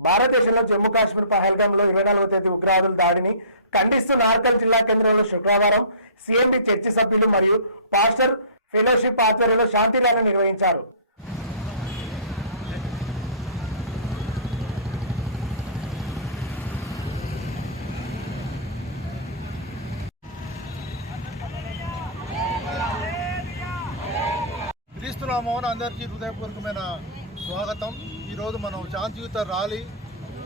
భారతదేశంలో జమ్మూ కాశ్మీర్ పహల్గాంలో ఇరవై నాలుగో తేదీ ఉగ్రవాదుల దాడిని ఖండిస్తూ నార్కల్ జిల్లా కేంద్రంలో శుక్రవారం సిఎంపి చర్చి సభ్యులు మరియు పాస్టర్ ఫెలోషిప్ ఆధ్వర్యంలో శాంతిలాలను నిర్వహించారు. క్రీస్తునామం అందరికీ హృదయపూర్వకమైన స్వాగతం. ఈరోజు మనం శాంతియుత ర్యాలీ.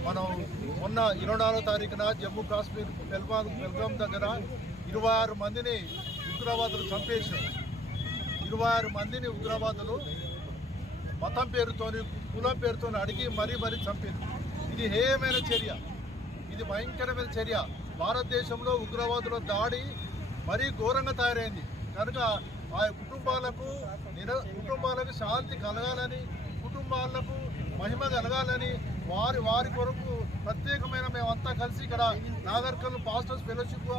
మనం మొన్న ఇరవై నాలుగో తారీఖున జమ్మూ కాశ్మీర్ పెల్గాం బెల్గాం దగ్గర ఇరవై ఆరు మందిని ఉగ్రవాదులు చంపేశారు. ఇరవై ఆరు మందిని ఉగ్రవాదులు మతం పేరుతోని కులం పేరుతోని అడిగి మరీ మరీ చంపారు. ఇది హేయమైన చర్య. ఇది భయంకరమైన చర్య. భారతదేశంలో ఉగ్రవాదుల దాడి మరీ ఘోరంగా తయారైంది. కనుక ఆ కుటుంబాలకు నిర కుటుంబాలకు శాంతి కలగాలని కుటుంబాలకు మహిమ కలగాలని వారి వారి కొరకు ప్రత్యేకమైన మేమంతా కలిసి ఇక్కడ నాగర్కల్ పాస్టర్స్ ఫెలోషిప్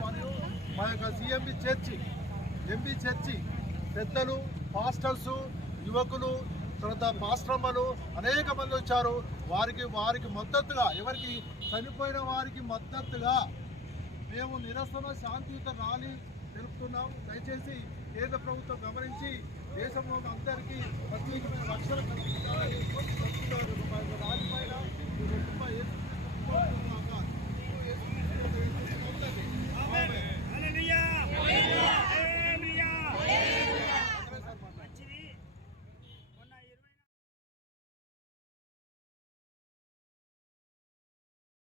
మరియు మా యొక్క సిఎంబి చర్చి ఎంబీ చర్చి పెద్దలు పాస్టర్స్ యువకులు తర్వాత పాస్ట్రమ్మలు అనేక మంది వచ్చారు. వారికి వారికి మద్దతుగా ఎవరికి చనిపోయిన వారికి మద్దతుగా మేము నిరసన శాంతియుత ర్యాలీ తెలుపుతున్నాం దయచేసి కేంద్ర ప్రభుత్వం గమనించి దేశంలో అందరికీ ప్రత్యేకమైన రక్షణ కలిగి